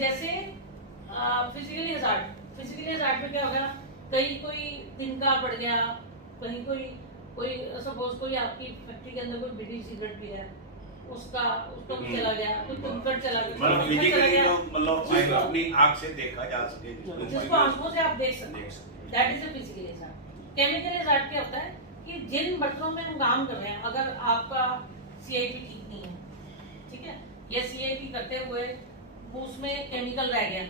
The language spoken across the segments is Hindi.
जैसे फिजिकली हजार्ड में क्या होगा, कहीं कोई तिनका पड़ गया, कहीं कोई सपोज कोई आपकी फैक्ट्री के अंदर कोई बीड़ी सिगरेट पी रहा है, उसका चला गया, कोई कंकड़ चला गया, मतलब फिजिकली मतलब अपनी आंख से देखा जा सके, जिसको आंखों से आप देख सकते हैं, that is a physical hazard. Chemical hazard क्या होता है कि जिन बर्तनों में हम काम कर रहे हैं, अगर आपका सीआईपी ठीक नहीं है, ठीक है, या सीआईपी करते हुए वो उसमें केमिकल रह गया,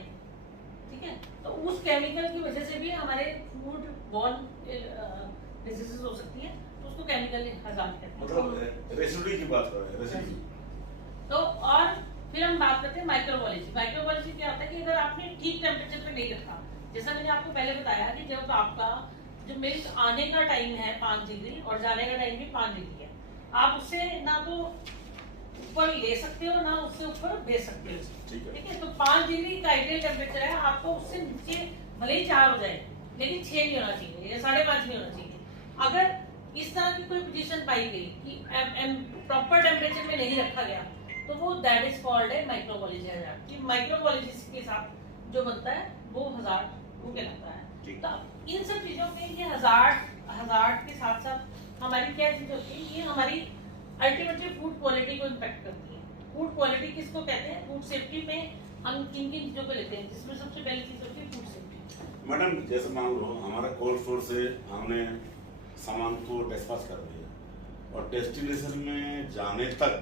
ठीक है, तो उस केमिकल की वजह से भी हमारे फूड बॉर्न डिजीजेस हो सकती है, तो उसको केमिकल हजार्ड कहते हैं। मतलब रेसिड्यू की बात कर रहे हैं, रेसिड्यू। तो और फिर हम बात करते हैं माइक्रोबायोलॉजी। माइक्रोबायोलॉजी क्या होता है कि अगर आपने ठीक टेम्परेचर पे नहीं रखा, जैसा मैंने आपको पहले बताया कि जब आपका जो मिल्क आने का टाइम है 5 डिग्री और जाने का टाइम भी 5 डिग्री है, आप उससे ना तो ऊपर ले सकते हो ना उससे ऊपर भेज सकते हो, ठीक है। तो 5 डिग्री का आइडियल टेम्परेचर है, आपको उससे नीचे भले ही 4 हो जाए लेकिन 6 नहीं होना चाहिए या 5.5 नहीं होना चाहिए। अगर इस तरह की कोई पोजीशन पाई गई कि प्रॉपर टेम्परेचर में नहीं रखा गया, तो वो दैट इज कॉल्ड है माइक्रोबायोलॉजी हजार्ड। कि माइक्रोबायोलॉजी के साथ जो बनता है वो हजार्ड वो कहलाता है। तो इन सब चीजों में ये हजार्ड के साथ साथ हमारी क्या चीज होती है, ये हमारी अल्टीमेटली फूड क्वालिटी को इम्पैक्ट करती है। फूड क्वालिटी किसको कहते हैं? फूड सेफ्टी में हम किन किन चीजों को लेते हैं, जिसमें सबसे पहली चीज होती है फूड सेफ्टी। मैडम जैसे मान लो हमारा कोल्ड स्टोर से हमने सामान को डिस्पैच कर दिया और डेस्टिनेशन में जाने तक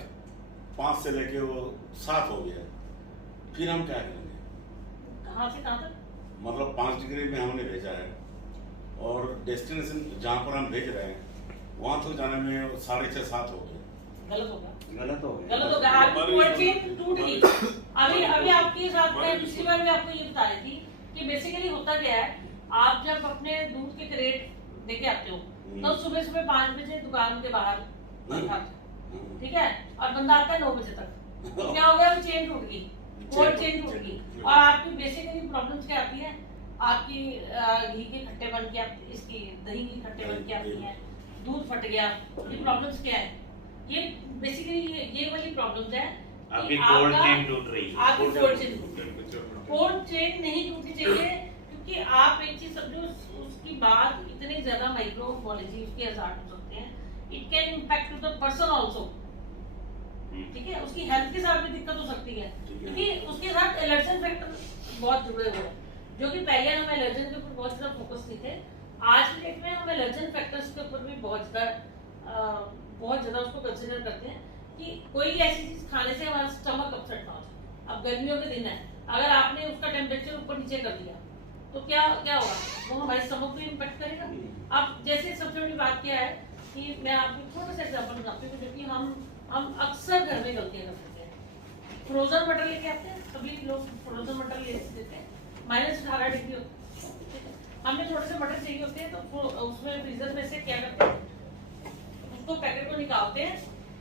5 से लेके वो 7 हो गया, फिर हम क्या करेंगे? कहाँ से कहाँ तक? मतलब 5 डिग्री में हमने भेजा है और डेस्टिनेशन जहाँ पर हम भेज रहे हैं वहाँ तक जाने में 6:30-7 हो गए। गलत होगा, गलत हो गया। आपकी कोल्ड चेन टूट गई। अभी आपके साथ में पिछली बार मैं आपको ये बता रही थी कि बेसिकली होता क्या है, आप जब अपने दूध के क्रेट लेके आते हो तो सुबह 5 बजे दुकान के बाहर ठीक है, और बंदा आता है 9 बजे तक, तो क्या हो गया? वो चेन टूट गई, कोल्ड चेन टूट गई। और आपकी बेसिकली प्रॉब्लम्स क्या आती है? आपकी घी के खट्टेपन की, इसकी दही की खट्टेपन की आती है, दूध फट गया। ये प्रॉब्लम्स क्या है? ये बेसिकली ये वाली प्रॉब्लम्स है। आपकी कोल्ड चेन टूट रही है। आपकी कोल्ड चेन नहीं टूटनी चाहिए, क्योंकि आप एक चीज समझो, उसकी बात इतने ज्यादा माइक्रोबायोलॉजी उसके हजार्ड हो सकते हैं। It can impact to the person also, ठीक है, उसकी हेल्थ के साथ भी दिक्कत हो सकती है, क्योंकि उसके साथ एलर्जन फैक्टर बहुत जुड़े हुए हैं, जो कि पहले हम एलर्जन के ऊपर बहुत ज्यादा फोकस नहीं थे। आज की डेट में हम एलर्जन फैक्टर्स के ऊपर भी बहुत ज्यादा उसको कंसिडर करते हैं कि कोई ऐसी चीज खाने से हमारा स्टमक अपसेट ना हो जाए। अब गर्मियों के दिन है, अगर आपने उसका टेम्परेचर ऊपर नीचे कर दिया तो क्या होगा? वो हमारे स्टमक को इम्पैक्ट करेगा। अब जैसे सबसे बड़ी बात क्या है कि मैं आपको थोड़ा सा एग्जांपल बताती हूँ, जो कि हम अक्सर घर में गलतियां करते हैं। फ्रोजन मटर लेके आते हैं, सभी लोग फ्रोजन मटर ले लेते हैं, -18 डिग्री होती है। हमें थोड़े से मटर चाहिए होते हैं, तो उसमें फ्रीजर में से क्या करते हैं, उसको पैकेट को निकालते हैं,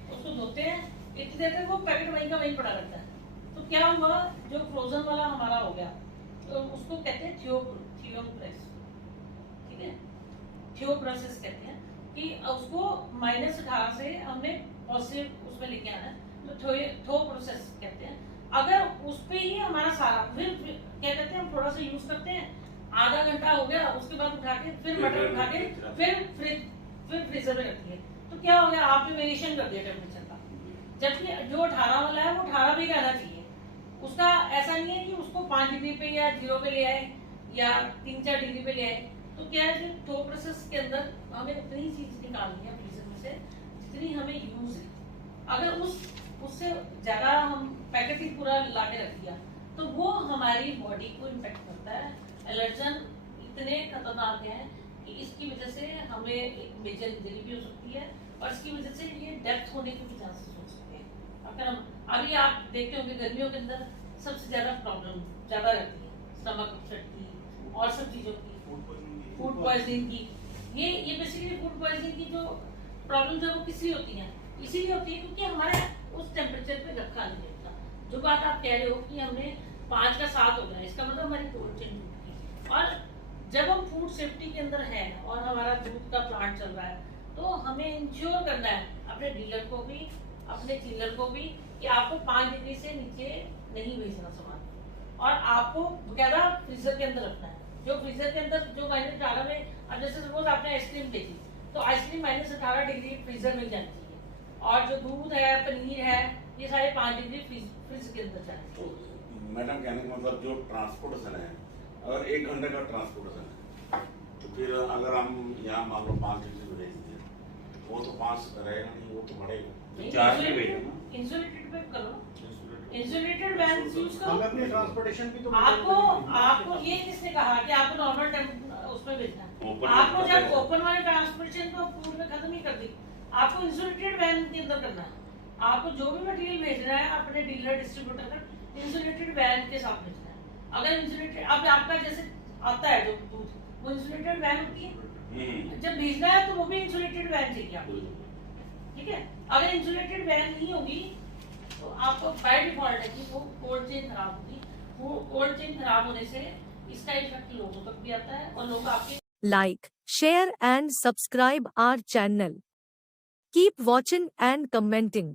उसको धोते हैं, इतनी देर तक वो पैकेट वहीं का वहीं पड़ा रहता है। तो क्या हुआ? जो फ्रोजन वाला हमारा हो गया, तो उसको कहते हैं थियोप्रेस, ठीक है, थियोप्रेसिस कहते हैं। कि उसको -18 से हमने पॉजिटिव उसमें लेके आना है, तो थो प्रोसेस कहते हैं। अगर उस पे ही हमारा सारा फिर क्या कहते हैं, हम थोड़ा सा यूज करते हैं, आधा घंटा हो गया, उसके बाद उठा के फिर मटर उठा के फिर फ्रीजर में रखती है, तो क्या हो गया? आपने वेरिएशन कर दिया टेम्परेचर का। जबकि जो 18 वाला है वो 18 भी रहना चाहिए, उसका ऐसा नहीं है कि उसको 5 डिग्री पे या 0 पे ले आए या 3-4 डिग्री पे ले आए। तो क्या है, जो प्रोसेस के अंदर हमें उतनी ही चीज निकालनी है फ्रीजर में से जितनी हमें यूज है। अगर उससे ज्यादा हम पैकेट ही पूरा लाके रख दिया तो वो हमारी बॉडी को इम्पैक्ट करता है। एलर्जन इतने खतरनाक हैं कि इसकी वजह से हमें एक मेजर इंजरी भी हो सकती है, और इसकी वजह से ये डेथ होने के भी चांसेस हो सकते हैं। अगर हम अभी आप देखते होंगे गर्मियों के अंदर सबसे ज्यादा प्रॉब्लम ज्यादा रहती है, स्टमक अपसेट की और सब चीजों की, फूड पॉइजनिंग की। ये बेसिकली फूड पॉइजनिंग की जो प्रॉब्लम है वो किसलिए होती है? इसीलिए होती है क्योंकि हमारे उस टेम्परेचर पे रखा नहीं जाता। जो बात आप कह रहे हो कि हमने 5 का 7 हो गया, इसका मतलब हमारी कोल्ड चेन टूट गई। और जब हम फूड सेफ्टी के अंदर है और हमारा दूध का प्लांट चल रहा है, तो हमें इंश्योर करना है अपने डीलर को भी, अपने चिल्लर को भी, कि आपको 5 डिग्री से नीचे नहीं भेजना सामान। और आपको बकायदा फ्रीजर के अंदर रखना है। जो फ्रीजर के अंदर जो -18 में, अब जैसे सपोज आपने आइसक्रीम देखी तो आइसक्रीम -18 डिग्री फ्रीजर में जानी चाहिए, और जो दूध है, पनीर है, ये सारे 5 डिग्री फ्रीज के अंदर जाने तो चाहिए। मैडम कहने का मतलब जो ट्रांसपोर्टेशन है, अगर 1 घंटे का ट्रांसपोर्टेशन है तो फिर अगर हम यहाँ मान लो 5 डिग्री में भेज दें, वो तो 5 रहेगा नहीं, वो तो बढ़ेगा। नहीं, 4 में भेजो ना। इंसुलेटेड पे करो, इंसुलेटेड वैन यूज करो। हमें अपनी ट्रांसपोर्टेशन भी तो आपको ये किसने कहा कि आपको नॉर्मल उसमें भेजना है? Open आपको में जब तो ओपन वाले ट्रांसपोर्टेशन तो पूर्ण में खत्म ही कर दी, आपको इंसुलेटेड वैन के अंदर करना है। आपको जो भी मटेरियल भेजना है अपने डीलर डिस्ट्रीब्यूटर तक इंसुलेटेड वैन के साथ भेजना है। अगर इंसुलेटेड अब आपका जैसे आता है जो दूध, वो इंसुलेटेड वैन होती है, जब भेजना है तो वो भी इंसुलेटेड वैन चाहिए आपको, ठीक है। अगर इंसुलेटेड वैन नहीं होगी तो आपको बाय डिफॉल्ट है कि वो कोल्ड चेन खराब होगी। वो कोल्ड चेन खराब होने से इसका इफेक्ट लोगों तक भी आता है और लोग आपके Like, share and subscribe our channel. Keep watching and commenting.